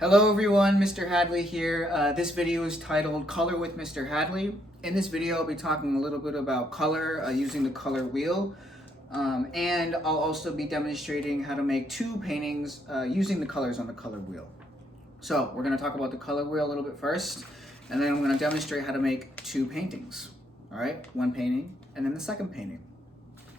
Hello everyone, Mr. Hadley here. This video is titled Color with Mr. Hadley. In this video, I'll be talking a little bit about color using the color wheel. And I'll also be demonstrating how to make two paintings using the colors on the color wheel. So we're going to talk about the color wheel a little bit first, and then I'm going to demonstrate how to make two paintings. All right, one painting and then the second painting.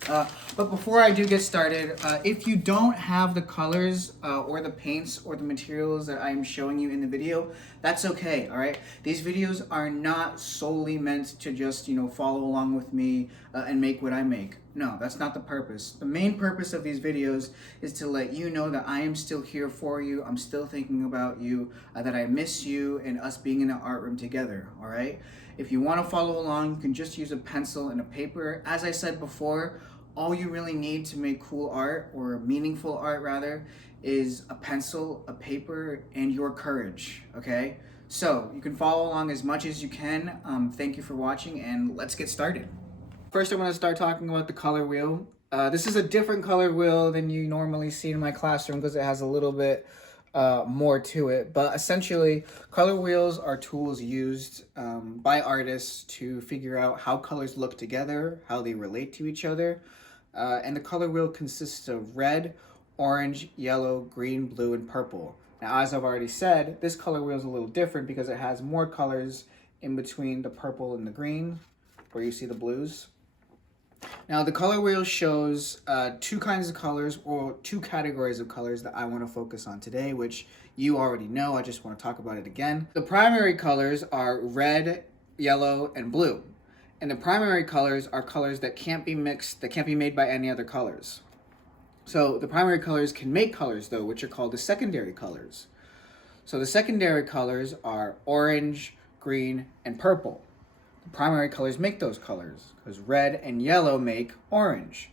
But before I do get started, if you don't have the colors or the paints or the materials that I'm showing you in the video, that's okay, all right? These videos are not solely meant to just, follow along with me and make what I make. No, that's not the purpose. The main purpose of these videos is to let you know that I am still here for you. I'm still thinking about you, that I miss you and us being in the art room together, all right? If you want to follow along, you can just use a pencil and a paper. As I said before, all you really need to make cool art, or meaningful art rather, is a pencil, a paper, and your courage, okay? So you can follow along as much as you can. Thank you for watching, and let's get started. First, I'm going to start talking about the color wheel. This is a different color wheel than you normally see in my classroom because it has a little bit more to it. But essentially, color wheels are tools used by artists to figure out how colors look together, how they relate to each other. And the color wheel consists of red, orange, yellow, green, blue, and purple. Now, as I've already said, this color wheel is a little different because it has more colors in between the purple and the green, where you see the blues. Now, the color wheel shows two kinds of colors, or two categories of colors that I want to focus on today, which you already know. I just want to talk about it again. The primary colors are red, yellow, and blue. And the primary colors are colors that can't be mixed, that can't be made by any other colors. So the primary colors can make colors, though, which are called the secondary colors. So the secondary colors are orange, green, and purple. The primary colors make those colors because red and yellow make orange.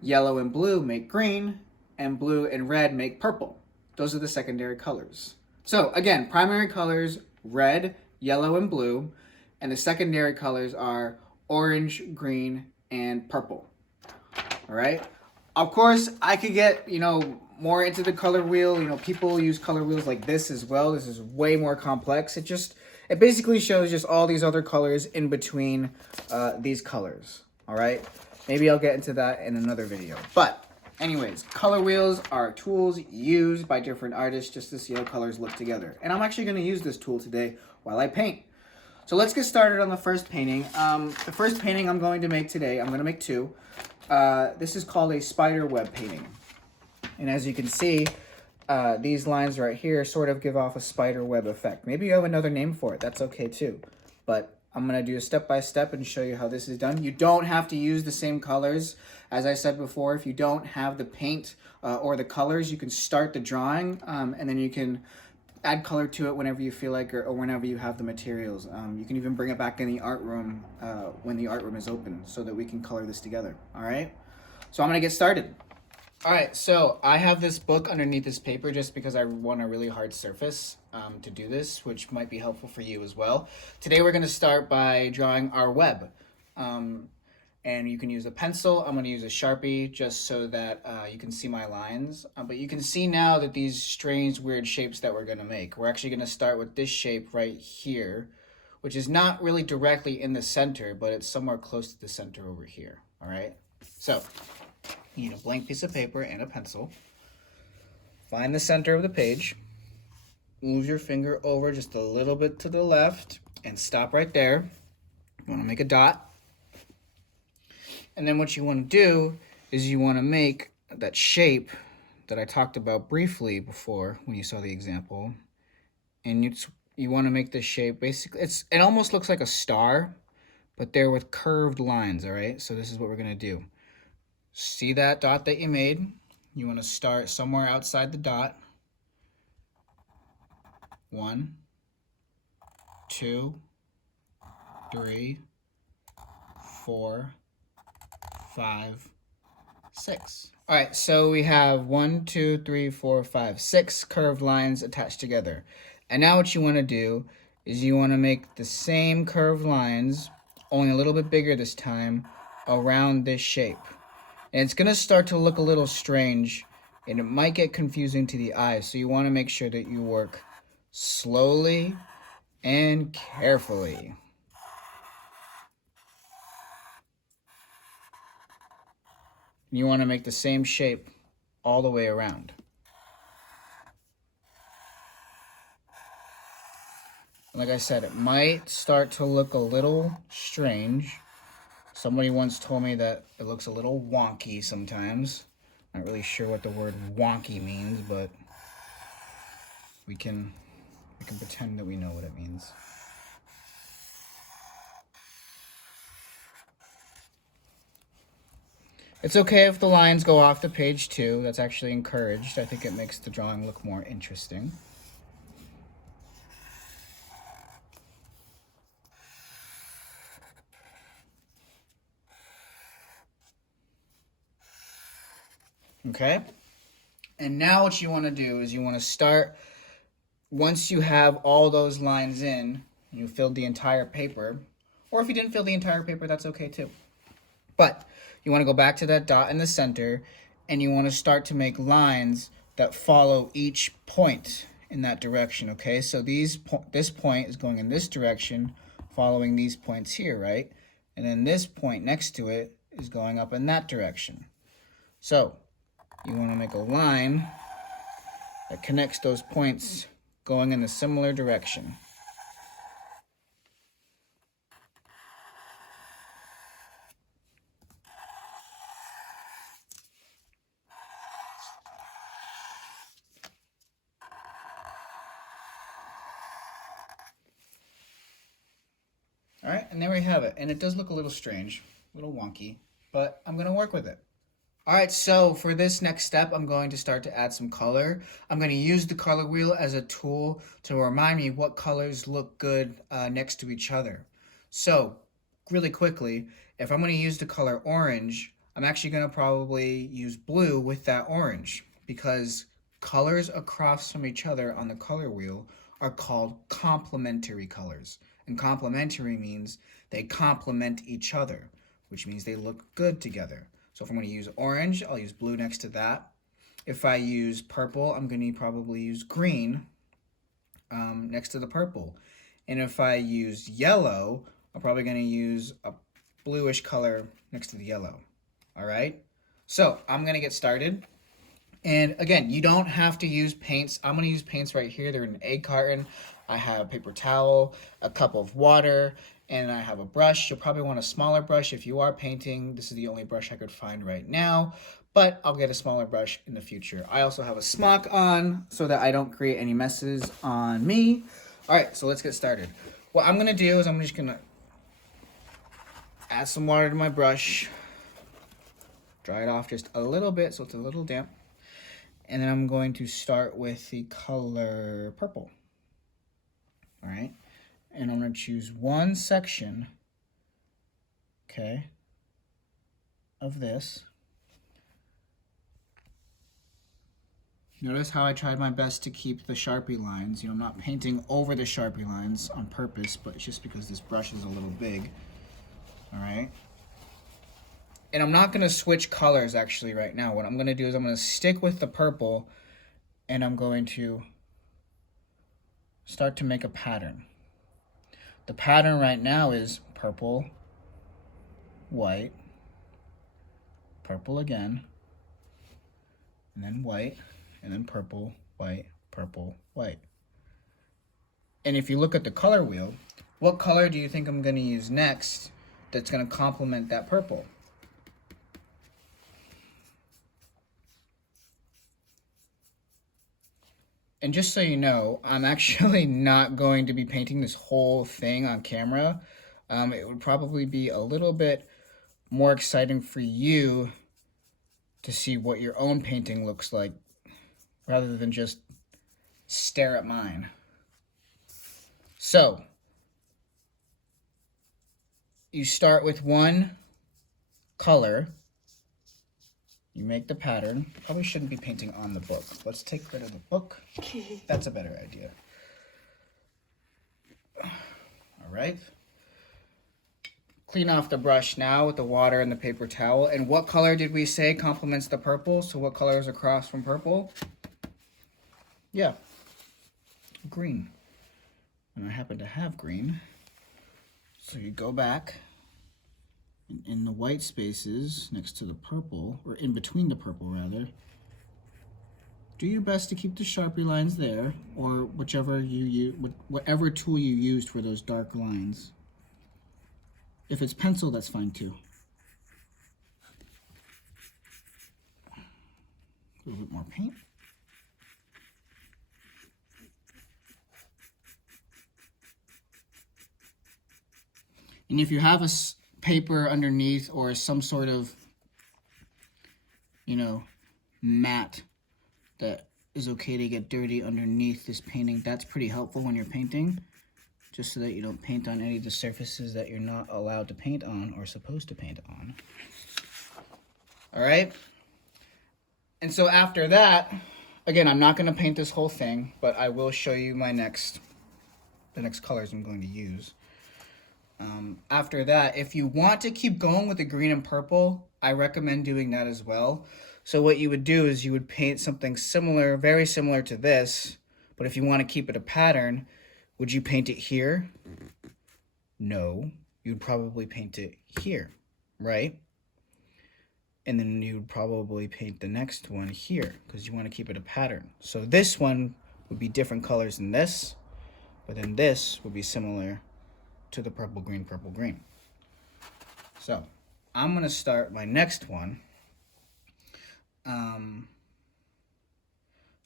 Yellow and blue make green, and blue and red make purple. Those are the secondary colors. So again, primary colors, red, yellow, and blue. And the secondary colors are orange, green, and purple. All right. Of course, I could get, more into the color wheel. People use color wheels like this as well. This is way more complex. It basically shows just all these other colors in between these colors. All right. Maybe I'll get into that in another video. But anyways, color wheels are tools used by different artists just to see how colors look together. And I'm actually going to use this tool today while I paint. So let's get started on the first painting. The first painting I'm going to make today, I'm going to make two. This is called a spiderweb painting. And as you can see, these lines right here sort of give off a spiderweb effect. Maybe you have another name for it. That's okay too. But I'm going to do a step-by-step and show you how this is done. You don't have to use the same colors. As I said before, if you don't have the paint or the colors, you can start the drawing and then you can add color to it whenever you feel like, or whenever you have the materials. You can even bring it back in the art room when the art room is open so that we can color this together. All right, so I'm gonna get started. All right, so I have this book underneath this paper just because I want a really hard surface to do this, which might be helpful for you as well. Today we're gonna start by drawing our web. And you can use a pencil. I'm going to use a Sharpie just so that you can see my lines. But you can see now that these strange, weird shapes that we're going to make. We're actually going to start with this shape right here, which is not really directly in the center, but it's somewhere close to the center over here. All right? So you need a blank piece of paper and a pencil. Find the center of the page. Move your finger over just a little bit to the left and stop right there. You want to make a dot. And then what you want to do is you want to make that shape that I talked about briefly before when you saw the example. And you want to make this shape, basically, it almost looks like a star, but they're with curved lines, all right? So this is what we're going to do. See that dot that you made? You want to start somewhere outside the dot. 1, 2, 3, 4, 5, 6. All right, so we have 1, 2, 3, 4, 5, 6 curved lines attached together. And now what you want to do is you want to make the same curved lines, only a little bit bigger this time, around this shape. And it's going to start to look a little strange, and it might get confusing to the eye, so you want to make sure that you work slowly and carefully. You want to make the same shape all the way around. Like I said, it might start to look a little strange. Somebody once told me that it looks a little wonky sometimes. Not really sure what the word wonky means, but we can pretend that we know what it means. It's okay if the lines go off the page too. That's actually encouraged. I think it makes the drawing look more interesting. Okay? And now what you want to do is you want to start, once you have all those lines in, you filled the entire paper, or if you didn't fill the entire paper, that's okay too. But you want to go back to that dot in the center, and you want to start to make lines that follow each point in that direction, okay? So this point is going in this direction, following these points here, right? And then this point next to it is going up in that direction. So you want to make a line that connects those points going in a similar direction. All right, and there we have it. And it does look a little strange, a little wonky, but I'm going to work with it. All right, so for this next step, I'm going to start to add some color. I'm going to use the color wheel as a tool to remind me what colors look good next to each other. So really quickly, if I'm going to use the color orange, I'm actually going to probably use blue with that orange, because colors across from each other on the color wheel are called complementary colors. And complementary means they complement each other, which means they look good together. So if I'm going to use orange, I'll use blue next to that. If I use purple, I'm going to probably use green next to the purple. And if I use yellow, I'm probably going to use a bluish color next to the yellow. All right? So I'm going to get started. And again, you don't have to use paints. I'm going to use paints right here. They're in an egg carton. I have a paper towel, a cup of water, and I have a brush. You'll probably want a smaller brush if you are painting. This is the only brush I could find right now, but I'll get a smaller brush in the future. I also have a smock on so that I don't create any messes on me. All right, so let's get started. What I'm gonna do is I'm just gonna add some water to my brush, dry it off just a little bit so it's a little damp, and then I'm going to start with the color purple. All right, and I'm going to choose one section, okay, of this. Notice how I tried my best to keep the Sharpie lines. You know, I'm not painting over the Sharpie lines on purpose, but it's just because this brush is a little big. All right. And I'm not going to switch colors actually right now. What I'm going to do is I'm going to stick with the purple, and I'm going to start to make a pattern. The pattern right now is purple, white, purple again, and then white, and then purple, white, purple, white. And if you look at the color wheel, what color do you think I'm going to use next that's going to complement that purple? And just so you know, I'm actually not going to be painting this whole thing on camera. It would probably be a little bit more exciting for you to see what your own painting looks like rather than just stare at mine. So, you start with one color. You make the pattern. Probably shouldn't be painting on the book. Let's take rid of the book. That's a better idea. All right. Clean off the brush now with the water and the paper towel. And what color did we say complements the purple? So what color is across from purple? Yeah. green. And I happen to have green. So you go back, and in the white spaces next to the purple, or in between the purple rather, do your best to keep the Sharpie lines there, or whatever tool you used for those dark lines. If it's pencil, that's fine too. A little bit more paint. And if you have a paper underneath or some sort of, mat that is okay to get dirty underneath this painting, that's pretty helpful when you're painting, just so that you don't paint on any of the surfaces that you're not allowed to paint on or supposed to paint on. All right? And so after that, again, I'm not going to paint this whole thing, but I will show you the next colors I'm going to use. After that, if you want to keep going with the green and purple, I recommend doing that as well. So what you would do is you would paint something similar, very similar to this, but if you want to keep it a pattern, would you paint it here? No, you'd probably paint it here, right? And then you'd probably paint the next one here because you want to keep it a pattern. So this one would be different colors than this, but then this would be similar to the purple, green, purple, green. So I'm going to start my next one.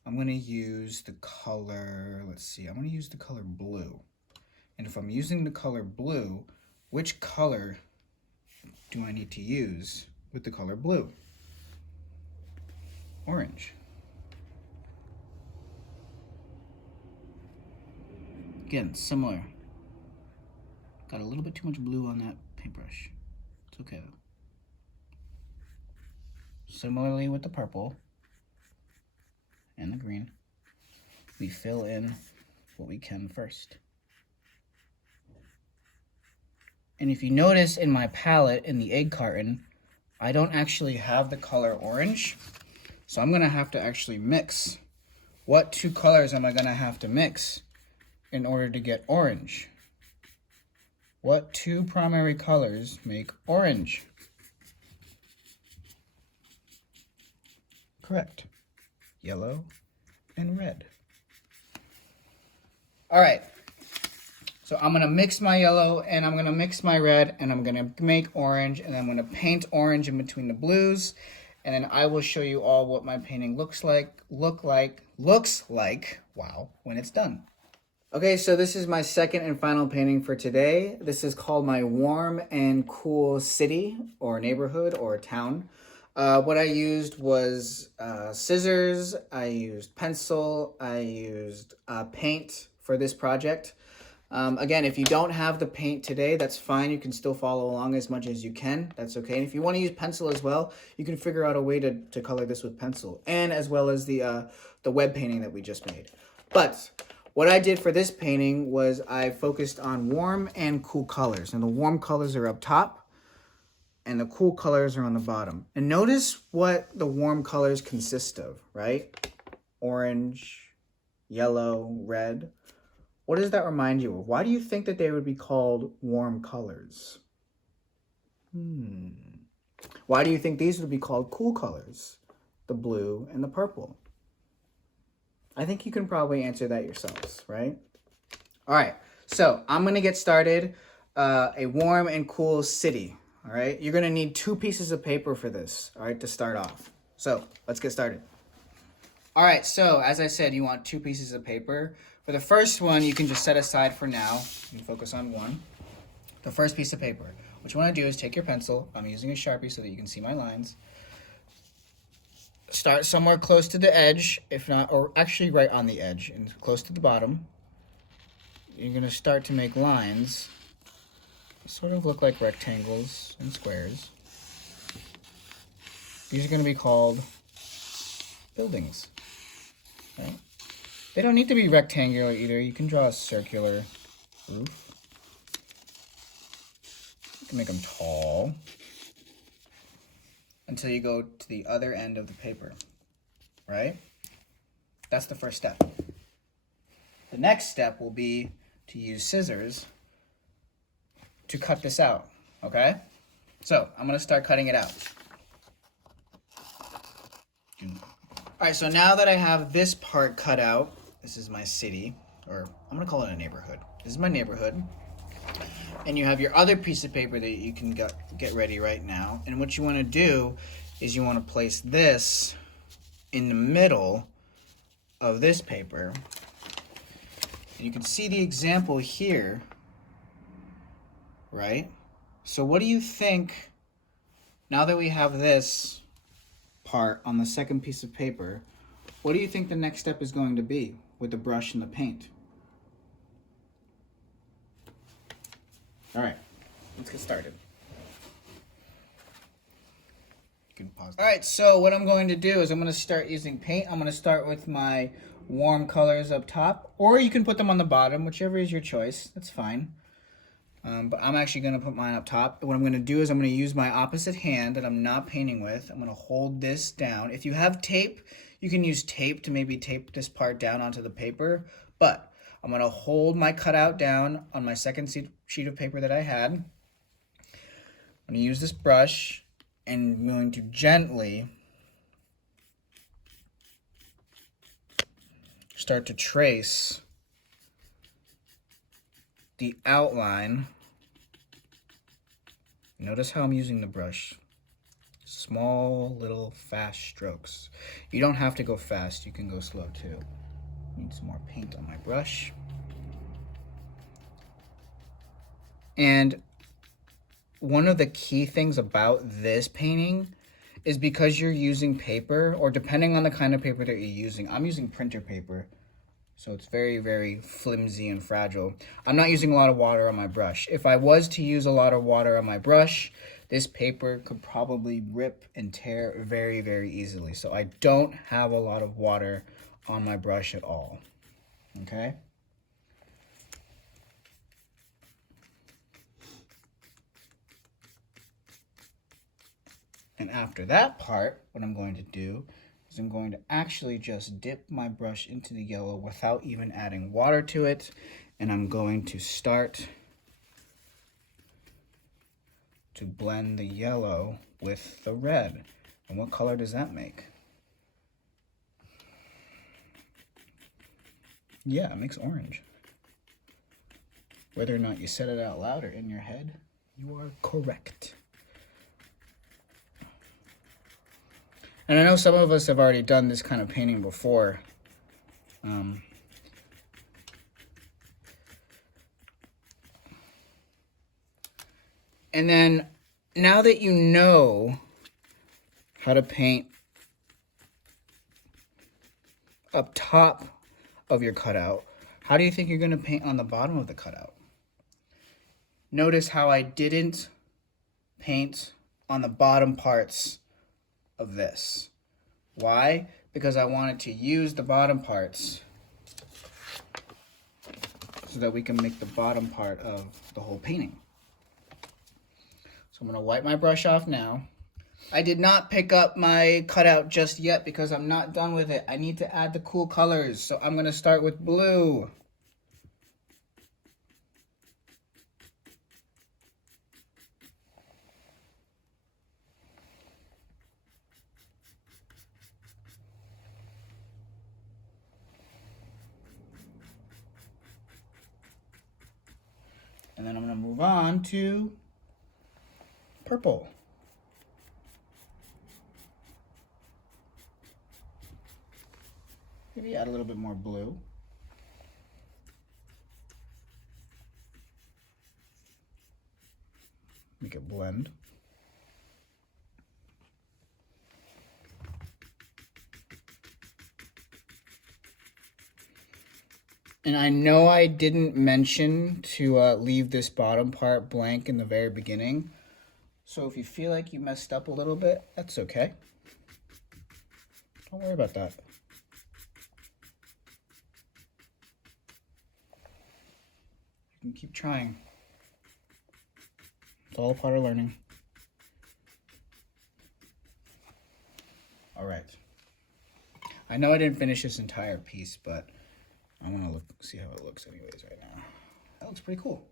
I'm going to use the color, let's see, I'm going to use the color blue. And if I'm using the color blue, which color do I need to use with the color blue? Orange. Again, similar. Got a little bit too much blue on that paintbrush. It's okay though. Similarly with the purple and the green, we fill in what we can first. And if you notice in my palette, in the egg carton, I don't actually have the color orange. So I'm gonna have to actually mix. What two colors am I gonna have to mix in order to get orange? What two primary colors make orange? Correct. Yellow and red. All right. So I'm going to mix my yellow and I'm going to mix my red and I'm going to make orange and I'm going to paint orange in between the blues, and then I will show you all what my painting looks like, wow, when it's done. Okay, so this is my second and final painting for today. This is called my warm and cool city or neighborhood or town. What I used was scissors, I used pencil, I used paint for this project. Again, if you don't have the paint today, that's fine. You can still follow along as much as you can. That's okay. And if you want to use pencil as well, you can figure out a way to color this with pencil, and as well as the web painting that we just made. But what I did for this painting was I focused on warm and cool colors. And the warm colors are up top, and the cool colors are on the bottom. And notice what the warm colors consist of, right? Orange, yellow, red. What does that remind you of? Why do you think that they would be called warm colors? Why do you think these would be called cool colors? The blue and the purple. I think you can probably answer that yourselves, right? All right, so I'm gonna get started. A warm and cool city. All right, you're gonna need 2 pieces of paper for this, all right, to start off. So let's get started. All right, so as I said, you want 2 pieces of paper. For the first one, you can just set aside for now. You can focus on one. The first piece of paper. What you wanna do is take your pencil. I'm using a Sharpie so that you can see my lines. Start somewhere close to the edge, if not, or actually right on the edge and close to the bottom. You're gonna start to make lines. Sort of look like rectangles and squares. These are going to be called buildings. Right? They don't need to be rectangular either. You can draw a circular roof. You can make them tall until you go to the other end of the paper. Right? That's the first step. The next step will be to use scissors to cut this out, okay? So I'm gonna start cutting it out. All right, so now that I have this part cut out, this is my city, or I'm gonna call it a neighborhood. This is my neighborhood. And you have your other piece of paper that you can get ready right now. And what you wanna do is you wanna place this in the middle of this paper. And you can see the example here, right? So what do you think, now that we have this part on the second piece of paper, what do you think the next step is going to be with the brush and the paint? All right, let's get started. You can pause. All right, so what I'm going to do is I'm going to start using paint. I'm going to start with my warm colors up top, or you can put them on the bottom, whichever is your choice. That's fine. But I'm actually going to put mine up top. What I'm going to do is I'm going to use my opposite hand that I'm not painting with. I'm going to hold this down. If you have tape, you can use tape to maybe tape this part down onto the paper. But I'm going to hold my cutout down on my second sheet of paper that I had. I'm going to use this brush and I'm going to gently start to trace the outline. Notice how I'm using the brush. Small, little, fast strokes. You don't have to go fast, you can go slow too. Need some more paint on my brush. And one of the key things about this painting is because you're using paper, or depending on the kind of paper that you're using, I'm using printer paper. So it's very, very flimsy and fragile. I'm not using a lot of water on my brush. If I was to use a lot of water on my brush, this paper could probably rip and tear very, very easily. So I don't have a lot of water on my brush at all, okay? And after that part, what I'm going to do is I'm going to actually just dip my brush into the yellow without even adding water to it. And I'm going to start to blend the yellow with the red. And what color does that make? Yeah, it makes orange. Whether or not you said it out loud or in your head, you are correct. And I know some of us have already done this kind of painting before. And then now that you know how to paint up top of your cutout, how do you think you're going to paint on the bottom of the cutout? Notice how I didn't paint on the bottom parts of this. Why? Because I wanted to use the bottom parts so that we can make the bottom part of the whole painting. So I'm going to wipe my brush off now. I did not pick up my cutout just yet because I'm not done with it. I need to add the cool colors. So I'm going to start with blue. And then I'm going to move on to purple. Maybe add a little bit more blue. Make it blend. And I know I didn't mention to leave this bottom part blank in the very beginning. So if you feel like you messed up a little bit, that's okay. Don't worry about that. You can keep trying. It's all a part of learning. All right. I know I didn't finish this entire piece, but I want to look see how it looks anyways right now. That looks pretty cool.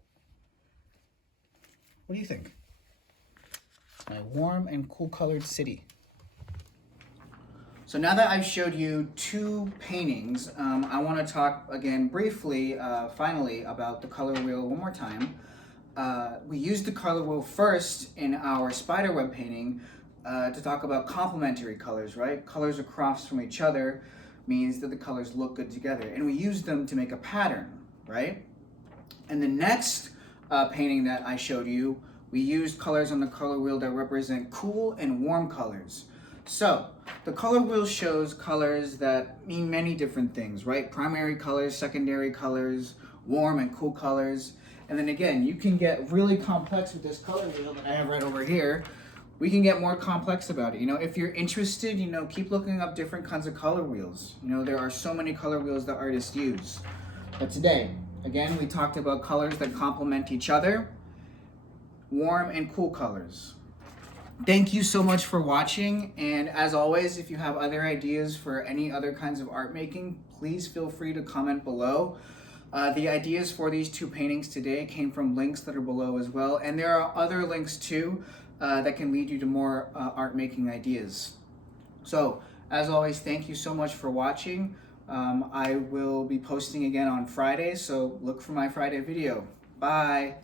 What do you think? My warm and cool colored city. So now that I've showed you two paintings, I want to talk again briefly, finally, about the color wheel one more time. We used the color wheel first in our spiderweb painting to talk about complementary colors, right? Colors across from each other means that the colors look good together. And we used them to make a pattern, right? And the next painting that I showed you, we used colors on the color wheel that represent cool and warm colors. So the color wheel shows colors that mean many different things, right? Primary colors, secondary colors, warm and cool colors. And then again, you can get really complex with this color wheel that I have right over here. We can get more complex about it. You know, if you're interested, you know, keep looking up different kinds of color wheels. You know, there are so many color wheels that artists use. But today, again, we talked about colors that complement each other, warm and cool colors. Thank you so much for watching, and as always, if you have other ideas for any other kinds of art making, please feel free to comment below. The ideas for these two paintings today came from links that are below as well, and there are other links too that can lead you to more art making ideas. So, as always, thank you so much for watching. I will be posting again on Friday, so look for my Friday video. Bye!